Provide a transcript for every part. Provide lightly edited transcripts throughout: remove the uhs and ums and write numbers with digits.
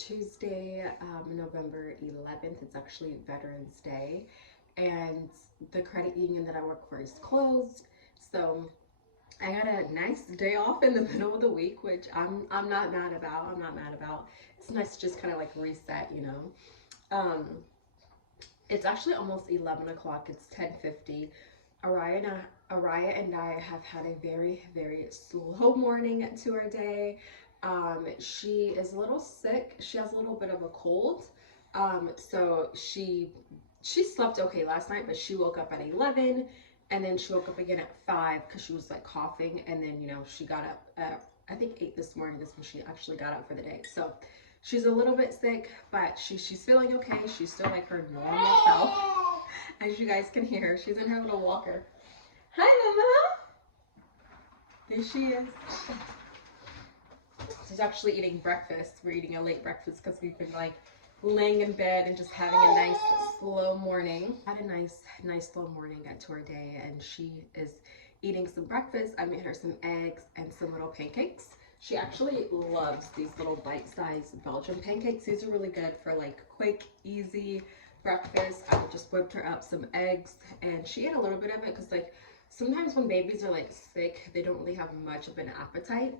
Tuesday, November 11th. It's actually Veterans Day, and the credit union that I work for is closed. So I got a nice day off in the middle of the week, which I'm not mad about. I'm not mad about. It's nice to just kind of like reset, you know. Um, it's actually almost 11 o'clock. It's 10:50. Araya and I have had a very slow morning to our day. She is a little sick. She has a little bit of a cold. So she slept okay last night, but she woke up at 11, and then she woke up again at 5 because she was like coughing, and then she got up at I think 8 this morning. This when she actually got up for the day. So she's a little bit sick, but she's feeling okay. She's still like her normal self. As you guys can hear, she's in her little walker. Hi, Mama. There she is. She's actually eating breakfast. We're eating a late breakfast because we've been like laying in bed and just having a nice slow morning. Had a nice slow morning at tour day, and she is eating some breakfast. I made her some eggs and some little pancakes. She actually loves these little bite-sized Belgian pancakes. These are really good for like quick, easy breakfast. I just whipped her up some eggs, and she ate a little bit of it because like sometimes when babies are like sick, they don't really have much of an appetite.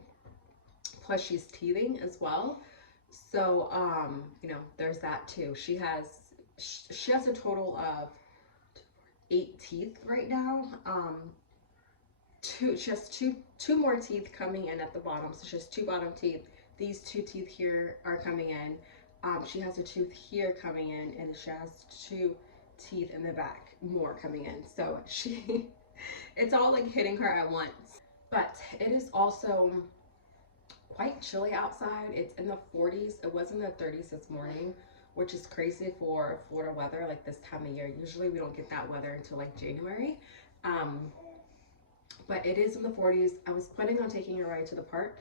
Plus she's teething as well. So, there's that too. She has a total of 8 teeth right now. She has two more teeth coming in at the bottom. So she has 2 bottom teeth. These 2 teeth here are coming in. She has a tooth here coming in, and she has 2 teeth in the back, more coming in. So it's all like hitting her at once. But it is also quite chilly outside. It's in the 40s. It was in the 30s this morning, which is crazy for Florida weather like this time of year. Usually we don't get that weather until like January. But it is in the 40s. I was planning on taking her right to the park,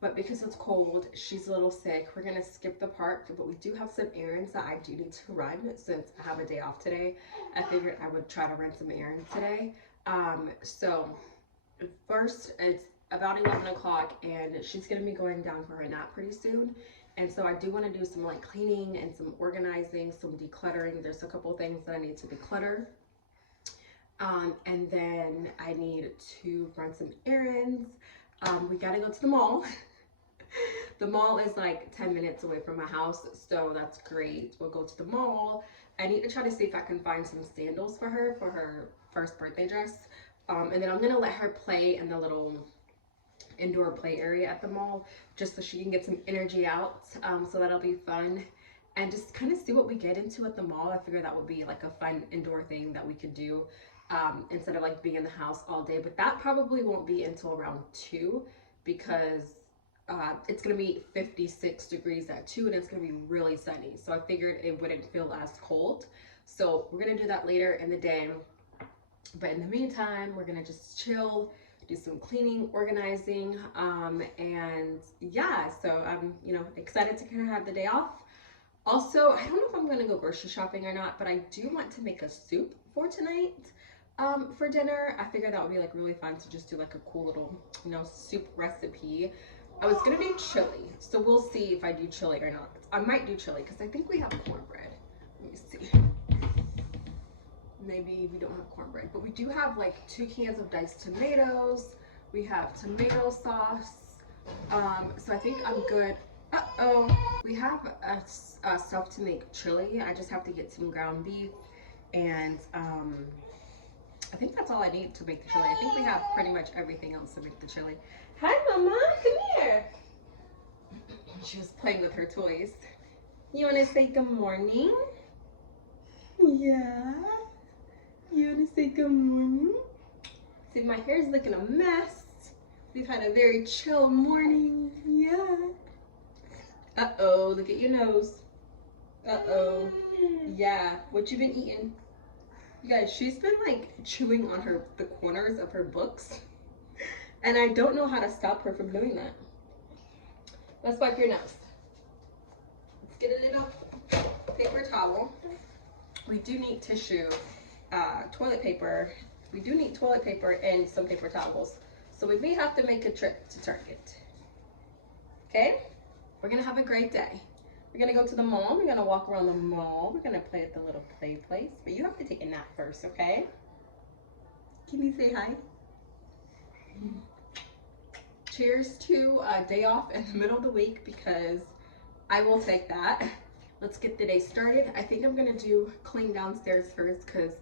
but because it's cold, she's a little sick. We're gonna skip the park, but we do have some errands that I do need to run since I have a day off today. I figured I would try to run some errands today. So first, it's about 11 o'clock, and she's gonna be going down for her nap pretty soon. And so I do want to do some like cleaning and some organizing, some decluttering. There's a couple things that I need to declutter. And then I need to run some errands. We gotta go to the mall. The mall is like 10 minutes away from my house, so that's great. We'll go to the mall. I need to try to see if I can find some sandals for her first birthday dress. And then I'm gonna let her play in the little indoor play area at the mall just so she can get some energy out. So that'll be fun. And just kind of see what we get into at the mall. I figure that would be like a fun indoor thing that we could do instead of like being in the house all day. But that probably won't be until around 2 because it's gonna be 56 degrees at 2 and it's gonna be really sunny. So I figured it wouldn't feel as cold. So we're gonna do that later in the day. But in the meantime, we're gonna just chill, do some cleaning, organizing, and yeah, so I'm excited to kind of have the day off. Also, I don't know if I'm gonna go grocery shopping or not, but I do want to make a soup for tonight for dinner. I figured that would be like really fun to just do like a cool little soup recipe. I was gonna do chili, so we'll see if I do chili or not. I might do chili because I think we have cornbread. Let me see. Maybe we don't have cornbread, but we do have like 2 cans of diced tomatoes. We have tomato sauce. So I think I'm good. We have stuff to make chili. I just have to get some ground beef, and I think that's all I need to make the chili. I think we have pretty much everything else to make the chili. Hi, Mama. Come here. She was playing with her toys. You want to say good morning? Yeah. You want to say good morning? See, my hair is looking a mess. We've had a very chill morning. Yeah. Uh-oh, look at your nose. Uh-oh. Yeah, what you been eating? You guys, she's been like chewing on the corners of her books. And I don't know how to stop her from doing that. Let's wipe your nose. Let's get a little paper towel. We do need tissue, toilet paper. We do need toilet paper and some paper towels. So we may have to make a trip to Target. Okay? We're gonna have a great day. We're gonna go to the mall. We're gonna walk around the mall. We're gonna play at the little play place. But you have to take a nap first, okay? Can you say hi? Cheers to a day off in the middle of the week because I will take that. Let's get the day started. I think I'm gonna do clean downstairs first because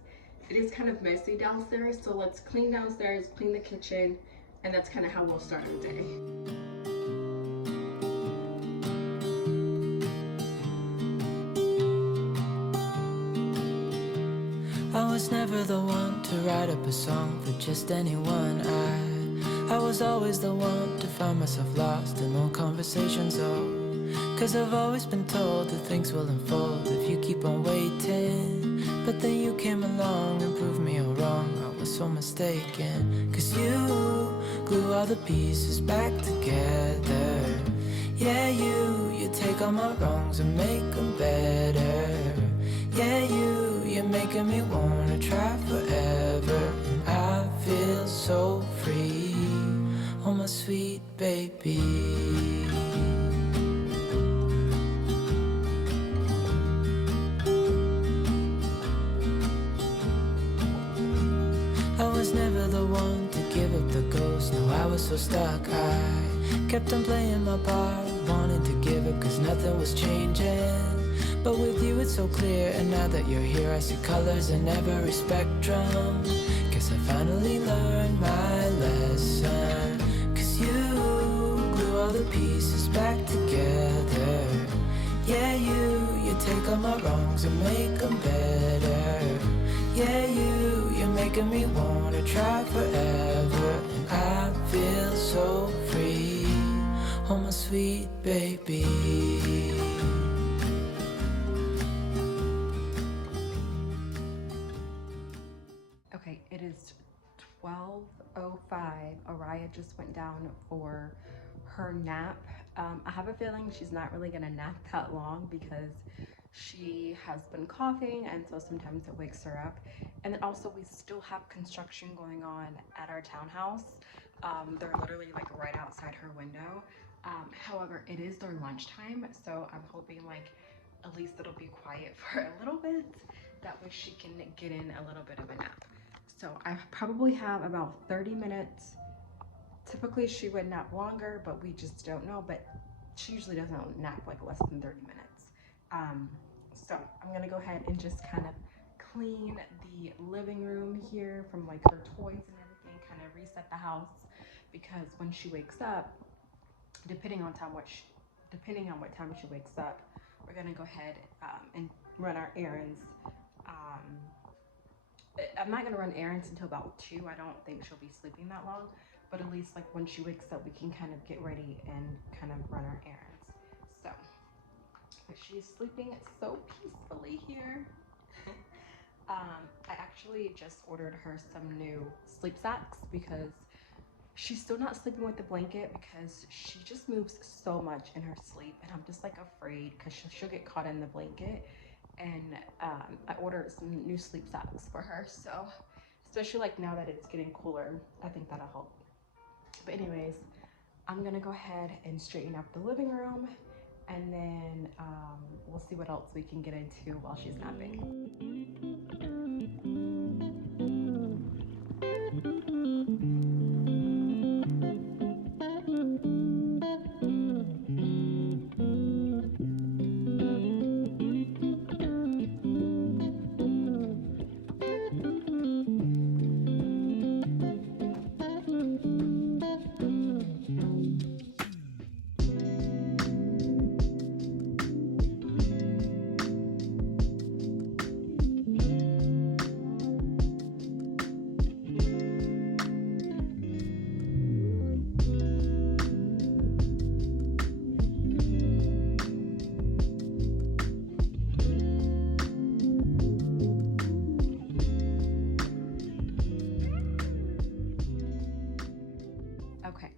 it is kind of messy downstairs. So let's clean downstairs, clean the kitchen, and that's kind of how we'll start our day. I was never the one to write up a song for just anyone. I was always the one to find myself lost in all conversations. Oh, 'cause I've always been told that things will unfold if you keep on waiting. But then you came along and proved me all wrong. I was so mistaken. 'Cause you glue all the pieces back together. Yeah, you take all my wrongs and make them better. Yeah, you're making me wanna try forever. And I feel so free, oh my sweet baby. I was never the one to give up the ghost. No, I was so stuck. I kept on playing my part, wanting to give up 'cause nothing was changing. But with you it's so clear, and now that you're here I see colors in every spectrum. Guess I finally learned my lesson. 'Cause you glue all the pieces back together. Yeah, you take all my wrongs and make them better. Yeah, you're making me wanna try forever. And I feel so free, oh my sweet baby. Okay, it is 12:05. Araya just went down for her nap. I have a feeling she's not really gonna nap that long because she has been coughing, and so sometimes it wakes her up. And then also we still have construction going on at our townhouse. They're literally like right outside her window. However, it is their lunchtime, so I'm hoping like at least it'll be quiet for a little bit. That way she can get in a little bit of a nap. So I probably have about 30 minutes. Typically she would nap longer, but we just don't know. But she usually doesn't nap like less than 30 minutes. So I'm gonna go ahead and just kind of clean the living room here from like her toys and everything, kind of reset the house, because when she wakes up, depending on what time she wakes up, we're gonna go ahead and run our errands. I'm not gonna run errands until about 2. I don't think she'll be sleeping that long, but at least like when she wakes up, we can kind of get ready and kind of run our errands. So, but she's sleeping so peacefully here. I actually just ordered her some new sleep sacks because she's still not sleeping with the blanket because she just moves so much in her sleep, and I'm just like afraid because she'll get caught in the blanket. And I ordered some new sleep sacks for her, so especially like now that it's getting cooler, I think that'll help. But anyways, I'm gonna go ahead and straighten up the living room, and then we'll see what else we can get into while she's napping. Okay,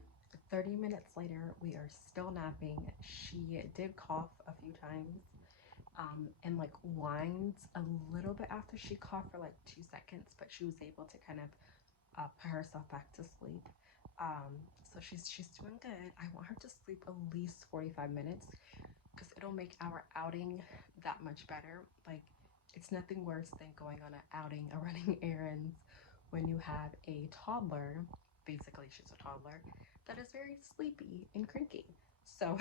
30 minutes later, we are still napping. She did cough a few times, and like whined a little bit after she coughed for like 2 seconds, but she was able to kind of put herself back to sleep. So she's doing good. I want her to sleep at least 45 minutes because it'll make our outing that much better. Like, it's nothing worse than going on an outing or running errands when you have a toddler, basically she's a toddler, that is very sleepy and cranky. So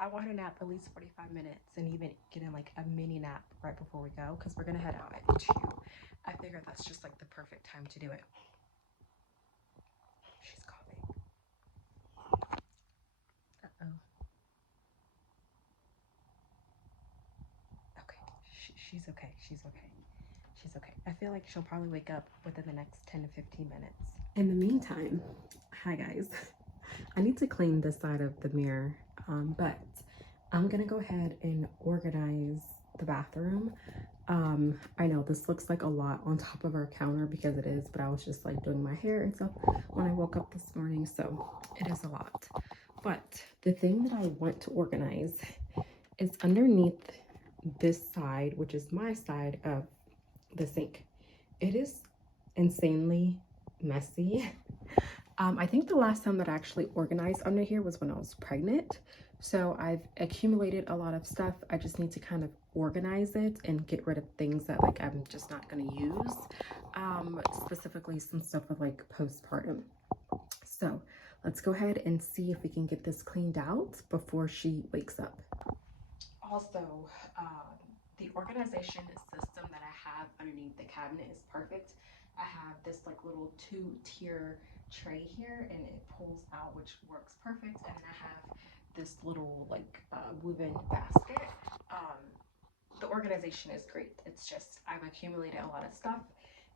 I want to nap at least 45 minutes and even get in like a mini nap right before we go, because we're gonna head out at 2. I figured that's just like the perfect time to do it. She's coughing. Uh-oh. Okay, she's okay. She's okay. She's okay. I feel like she'll probably wake up within the next 10 to 15 minutes. In the meantime, hi guys. I need to clean this side of the mirror, but I'm gonna go ahead and organize the bathroom. I know this looks like a lot on top of our counter because it is, but I was just like doing my hair and stuff when I woke up this morning, so it is a lot. But the thing that I want to organize is underneath this side, which is my side of the sink. It is insanely messy. I think the last time that I actually organized under here was when I was pregnant. So I've accumulated a lot of stuff. I just need to kind of organize it and get rid of things that like I'm just not going to use. Specifically some stuff with like postpartum. So let's go ahead and see if we can get this cleaned out before she wakes up. Also, the organization system that I have underneath the cabinet is perfect. I have this like little 2-tier tray here and it pulls out, which works perfect. And then I have this little like woven basket. The organization is great. It's just I've accumulated a lot of stuff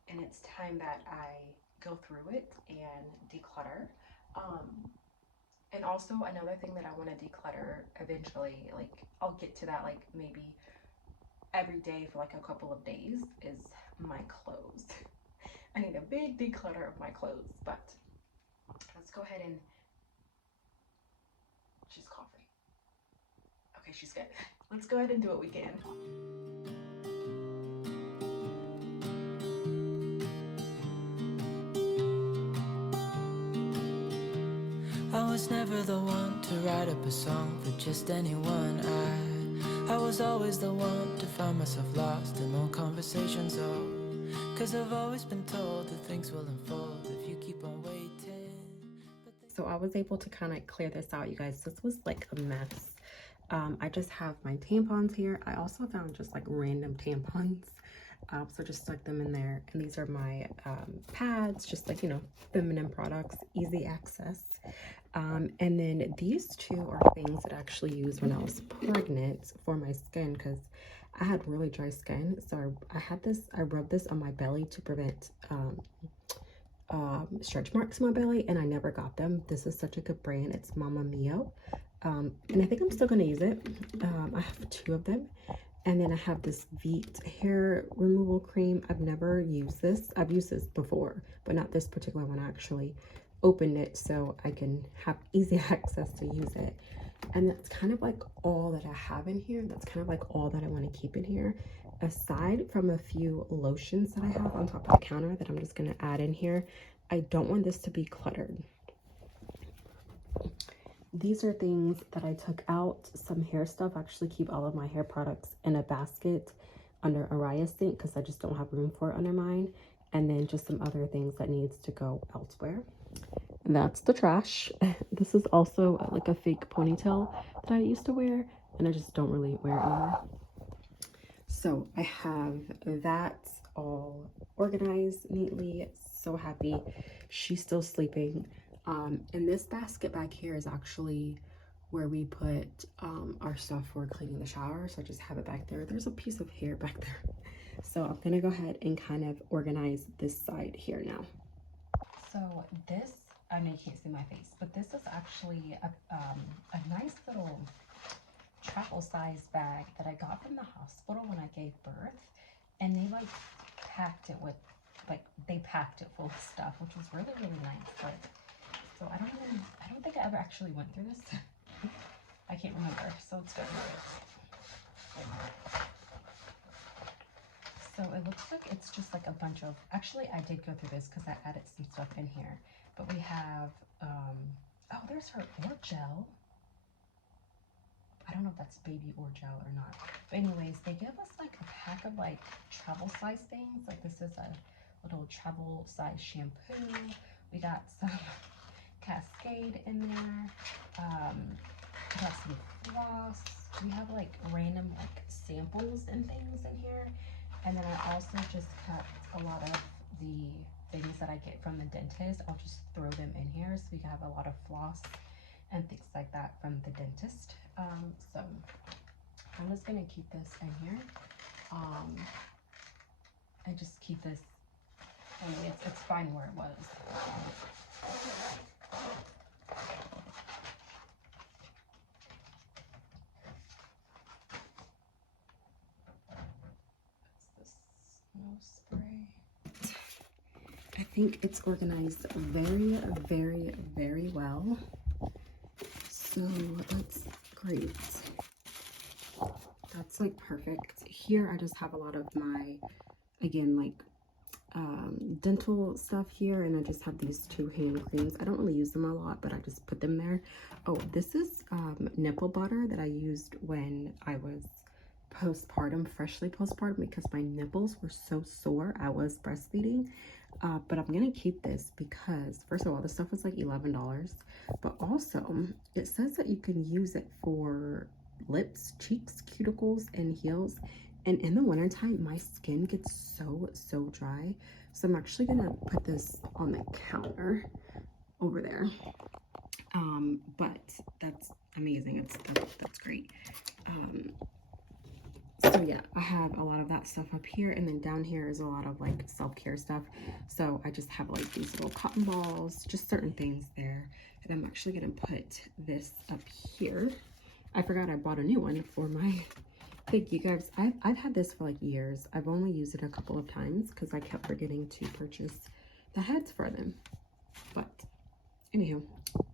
and it's time that I go through it and declutter. And also another thing that I want to declutter eventually, like I'll get to that like maybe every day for like a couple of days, is my clothes. I need a big declutter of my clothes, but let's go ahead and, she's coughing. Okay, she's good. Let's go ahead and do what we can. I was never the one to write up a song for just anyone. I was always the one to find myself lost in long conversations. Oh, 'cause I've always been told that things will unfold if you keep on waiting. So I was able to kind of clear this out, you guys. This was like a mess. I just have my tampons here. I also found just like random tampons. So just stuck them in there. And these are my pads, just like, you know, feminine products, easy access. And then these two are things that I actually used when I was pregnant for my skin because I had really dry skin. So I rubbed this on my belly to prevent stretch marks in my belly, and I never got them. This is such a good brand. It's Mama Mio. And I think I'm still going to use it. I have 2 of them. And then I have this Veet hair removal cream. I've never used this. I've used this before, but not this particular one. I actually opened it so I can have easy access to use it. And that's kind of like all that I have in here. That's kind of like all that I want to keep in here. Aside from a few lotions that I have on top of the counter that I'm just going to add in here. I don't want this to be cluttered. These are things that I took out, some hair stuff. I actually keep all of my hair products in a basket under Araya's sink because I just don't have room for it under mine. And then just some other things that needs to go elsewhere. That's the trash. This is also like a fake ponytail that I used to wear and I just don't really wear it anymore. So I have that all organized neatly. So happy. She's still sleeping. And this basket back here is actually where we put our stuff for cleaning the shower. So I just have it back there. There's a piece of hair back there. So I'm gonna go ahead and kind of organize this side here now. So this, I know you can't see my face, but this is actually a nice little travel size bag that I got from the hospital when I gave birth. And they like packed it with, like they packed it full of stuff, which was really, really nice. But so I don't think I ever actually went through this. I can't remember, so let's go through it. So it looks like it's just like a bunch of, actually I did go through this because I added some stuff in here. But we have, oh, there's her oil gel. I don't know if that's baby or gel or not. But anyways, they give us like a pack of like travel size things. Like this is a little travel size shampoo. We got some Cascade in there. We got some floss. We have like random like samples and things in here. And then I also just kept a lot of the things that I get from the dentist. I'll just throw them in here. So we have a lot of floss and things like that from the dentist. So I'm just gonna keep this in here. And just keep this, I mean, it's fine where it was. That's the snow spray. I think it's organized very, very, very well. So that's great. That's like perfect. Here I just have a lot of my, again, like dental stuff here, and I just have these 2 hand creams. I don't really use them a lot, but I just put them there. Oh, this is nipple butter that I used when I was postpartum, freshly postpartum, because my nipples were so sore. I was breastfeeding. But I'm gonna keep this because first of all, this stuff was like $11, but also it says that you can use it for lips, cheeks, cuticles, and heels. And in the wintertime, my skin gets so dry. So I'm actually gonna put this on the counter over there. But that's amazing. That's great. So yeah, I have a lot of that stuff up here, and then down here is a lot of like self-care stuff. So I just have like these little cotton balls, just certain things there. And I'm actually gonna put this up here. I forgot I bought a new one for my thing. You guys, I've had this for like years. I've only used it a couple of times because I kept forgetting to purchase the heads for them. But anywho,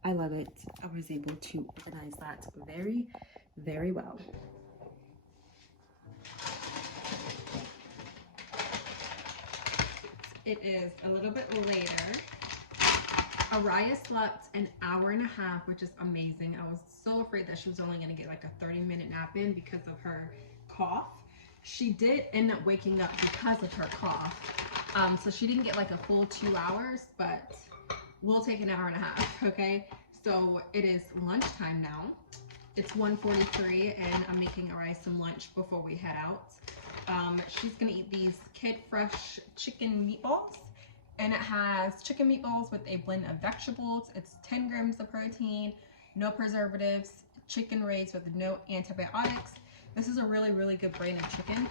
I love it. I was able to organize that very, very well. It is a little bit later. Araya slept an hour and a half, which is amazing. I was so afraid that she was only gonna get like a 30-minute nap in because of her cough. She did end up waking up because of her cough. So she didn't get like a full 2 hours, but we'll take an hour and a half, okay? So it is lunchtime now. It's 1:43 and I'm making Araya some lunch before we head out. She's gonna eat these Kid Fresh chicken meatballs, and it has chicken meatballs with a blend of vegetables. It's 10 grams of protein, no preservatives, chicken raised with no antibiotics. This is a really good brand of chicken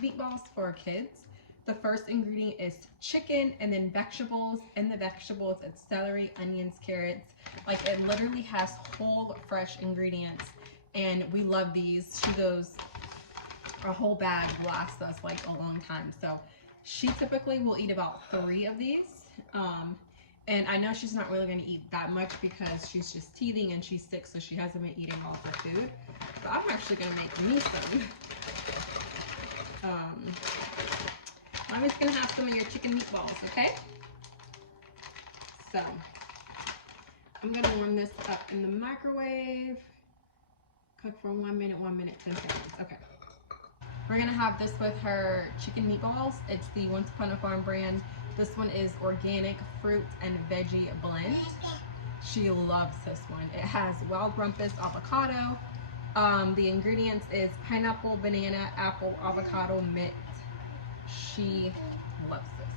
meatballs for kids. The first ingredient is chicken and then vegetables. In the vegetables, it's celery, onions, carrots. Like it literally has whole fresh ingredients, and we love these. She goes, a whole bag lasts us like a long time. So she typically will eat about 3 of these. And I know she's not really going to eat that much because she's just teething and she's sick, so she hasn't been eating all of her food. But I'm actually going to make me some. I'm just going to have some of your chicken meatballs, okay? So I'm going to warm this up in the microwave. Cook for 1 minute, 1 minute, 10 seconds. Okay. We're gonna have this with her chicken meatballs. It's the Once Upon a Farm brand. This one is organic fruit and veggie blend. She loves this one. It has wild rumpus avocado. The ingredients is pineapple, banana, apple, avocado, mint. She loves this.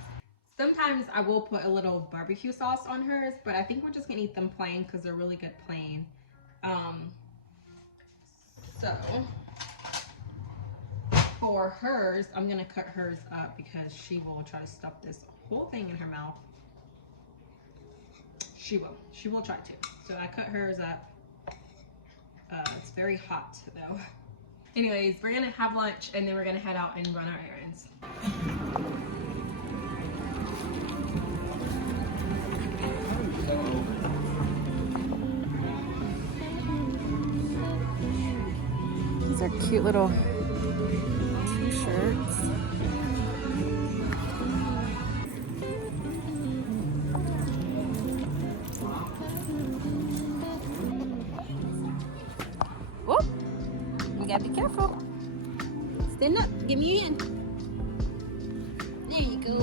Sometimes I will put a little barbecue sauce on hers, but I think we're just gonna eat them plain because they're really good plain. For hers, I'm gonna cut hers up because she will try to stuff this whole thing in her mouth. She will try to. So I cut hers up. It's very hot though. Anyways, we're gonna have lunch and then we're gonna head out and run our errands. These are cute little t-shirts. Whoop. gotta be careful. Stand up. Give me your hand. There you go.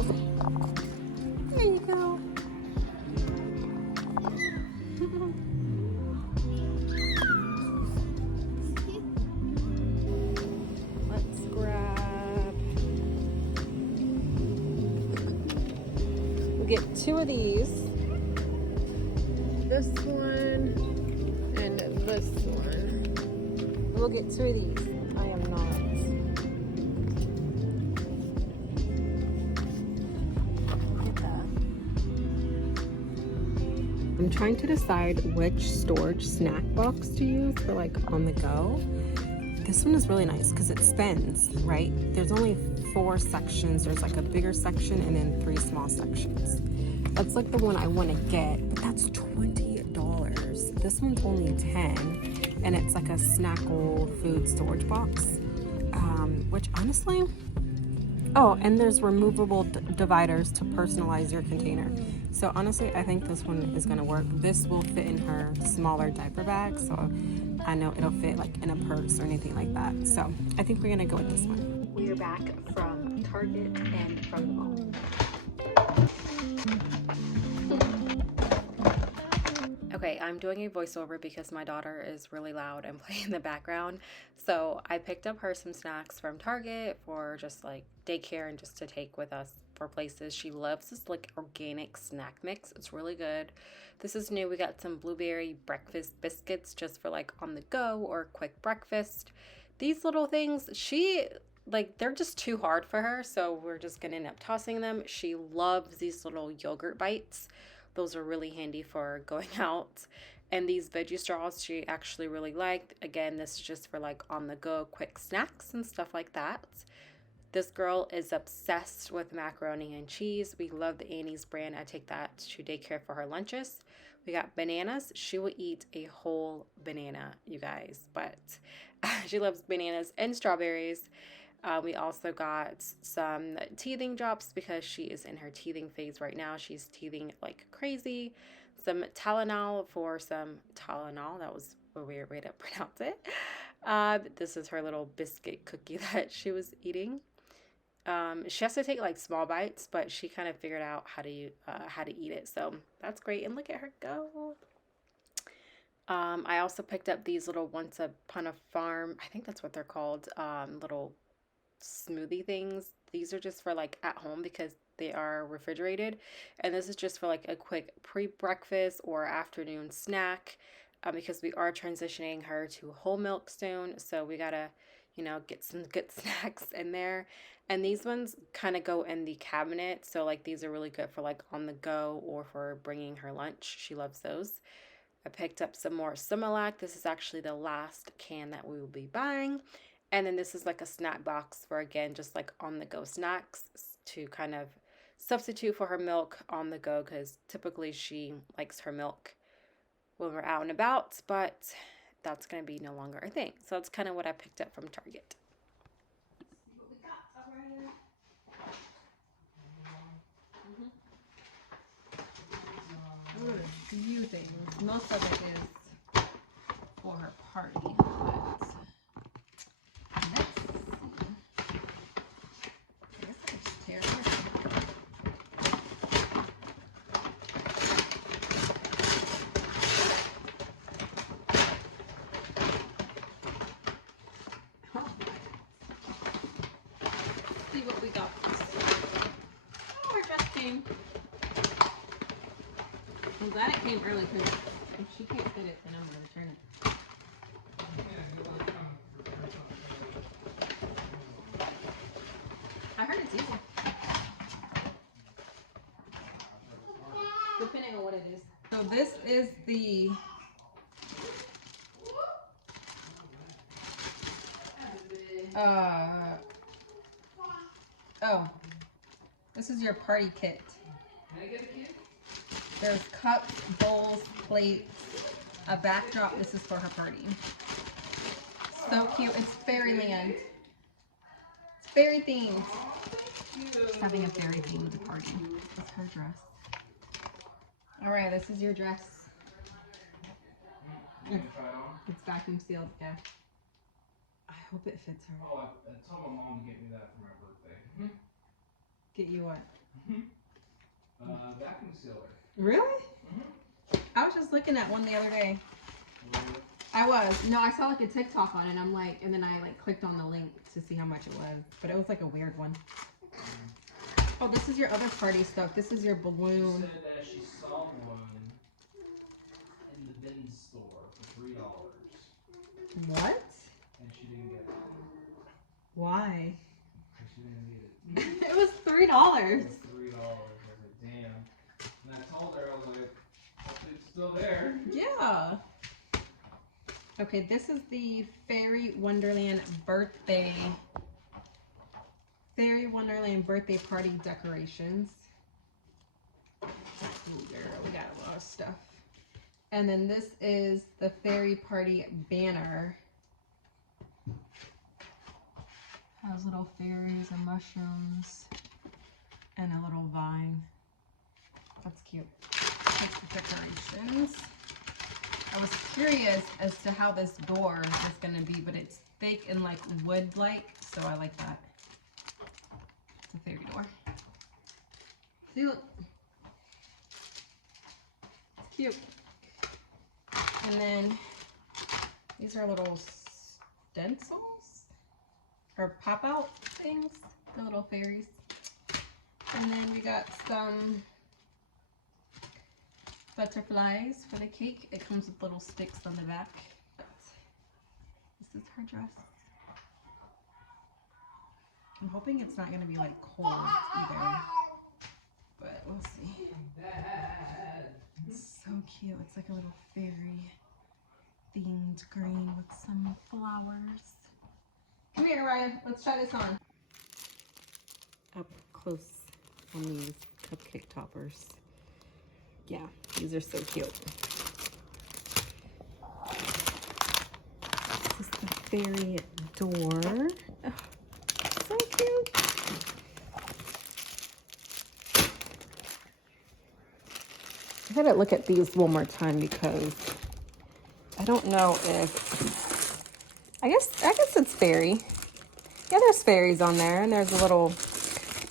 There you go. Let's grab. We'll get 2 of these. This one and this one. We'll get 2 of these. I am not. I'm trying to decide which storage snack box to use for like on the go. This one is really nice because it spins, right? There's only 4 sections. There's like a bigger section and then 3 small sections. That's like the one I want to get, but that's $20. This one's only 10, and it's like a Snackle food storage box, which honestly, oh, and there's removable dividers to personalize your container. So honestly, I think this one is gonna work. This will fit in her smaller diaper bag, so I know it'll fit like in a purse or anything like that. So I think we're gonna go with this one. We are back from Target and from the mall. Okay, I'm doing a voiceover because my daughter is really loud and playing in the background. So I picked up her some snacks from Target for just like daycare and just to take with us for places. She loves this like organic snack mix. It's really good. This is new. We got some blueberry breakfast biscuits just for like on the go or quick breakfast. These little things, they're just too hard for her, so we're just gonna end up tossing them. She loves these little yogurt bites. Those are really handy for going out. And these veggie straws she actually really liked. Again, this is just for like on the go quick snacks and stuff like that. This girl is obsessed with macaroni and cheese. We love the Annie's brand. I take that to daycare for her lunches. We got bananas. She will eat a whole banana, you guys, but she loves bananas and strawberries. We also got some teething drops because she is in her teething phase right now. She's teething like crazy. Some Tylenol for some Tylenol. That was a weird way to pronounce it. This is her little biscuit cookie that she was eating. She has to take like small bites, but she kind of figured out how to eat it. So that's great. And look at her go. I also picked up these little Once Upon a Farm. I think that's what they're called. Little smoothie things. These are just for like at home because they are refrigerated, and this is just for like a quick pre-breakfast or afternoon snack, because we are transitioning her to whole milk soon, so we gotta get some good snacks in there. And these ones kind of go in the cabinet, so like these are really good for like on the go or for bringing her lunch. She loves those. I picked up some more Similac. This is actually the last can that we will be buying. And then this is like a snack box for, again, just like on the go snacks to kind of substitute for her milk on the go, because typically she likes her milk when we're out and about, but that's going to be no longer a thing. So that's kind of what I picked up from Target. A few things. Most of it is for her party, but let's see. I guess I just tear it apart. See what we got. Oh, our dress came. I'm glad it came early, because if she can't fit it, then I'm going to return it. I heard it's easy. Depending on what it is. So this is the this is your party kit. Can I get a kit? There's cups, bowls, plates, a backdrop. This is for her party. So cute. It's fairyland. It's fairy themed. She's having a fairy themed party. It's her dress. Alright, this is your dress. It's vacuum sealed, yeah. I hope it fits her. Oh, I told my mom to get me that for my birthday. Get you what? Vacuum sealer. Really? I was just looking at one the other day. Really? I was. No, I saw like a TikTok on it. I'm like, and then I like clicked on the link to see how much it was. But it was like a weird one. Oh, this is your other party stuff. This is your balloon. She said that she saw one in the bin store for $3. What? And she didn't get it. Why? And she didn't need it. It was $3. It was $3. I was like, damn. And I told her, I was like, hopefully it's still there. Yeah. Okay, this is the Fairy Wonderland birthday party decorations. Ooh, girl, we got a lot of stuff. And then this is the fairy party banner. Has little fairies and mushrooms and a little vine. That's cute. That's the decorations. I was curious as to how this door is going to be, but it's thick and like wood-like, so I like that. It's a fairy door. See, look. It's cute. And then these are little stencils or pop-out things, the little fairies. And then we got some butterflies for the cake. It comes with little sticks on the back. But this is her dress. I'm hoping it's not going to be like cold either, but we'll see. It's so cute. It's like a little fairy themed green with some flowers. Come here, Ryan. Let's try this on. Up close on these cupcake toppers. Yeah, these are so cute. This is the fairy door. Oh, so cute. I gotta look at these one more time because I don't know if I guess it's fairy. Yeah, there's fairies on there, and there's a little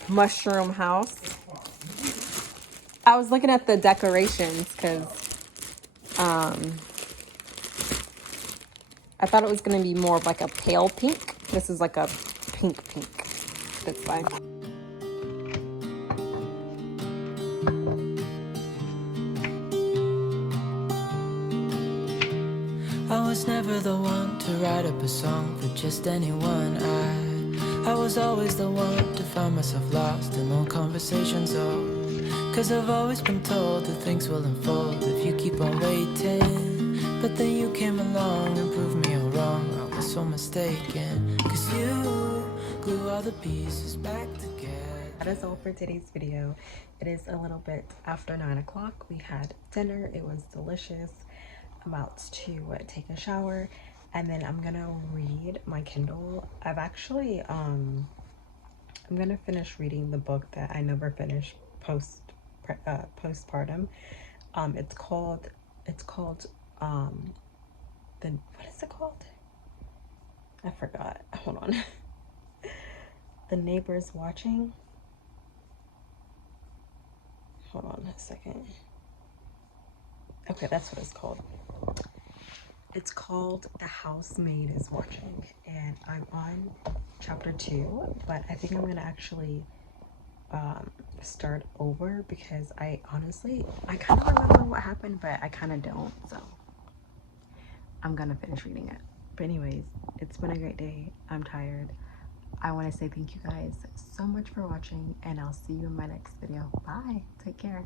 mushroom house. I was looking at the decorations because I thought it was going to be more of like a pale pink. This is like a pink. That's fine. I was never the one to write up a song for just anyone. I was always the one to find myself lost in long conversations. Cause I've always been told that things will unfold if you keep on waiting. But then you came along and proved me all wrong. I was so mistaken. Cause you glue all the pieces back together. That is all for today's video. It is a little bit after 9 o'clock. We had dinner. It was delicious. I'm about to take a shower, and then I'm gonna read my Kindle. I've actually I'm gonna finish reading the book that I never finished postpartum. It's called what is it called? I forgot. Hold on. The Neighbors Watching. Hold on a second. Okay, that's what it's called. It's called The Housemaid is Watching, and I'm on chapter 2, but I think I'm gonna actually start over because I kind of remember what happened, but I kind of don't, so I'm gonna finish reading it. But anyways, it's been a great day. I'm tired. I want to say thank you guys so much for watching, and I'll see you in my next video. Bye. Take care.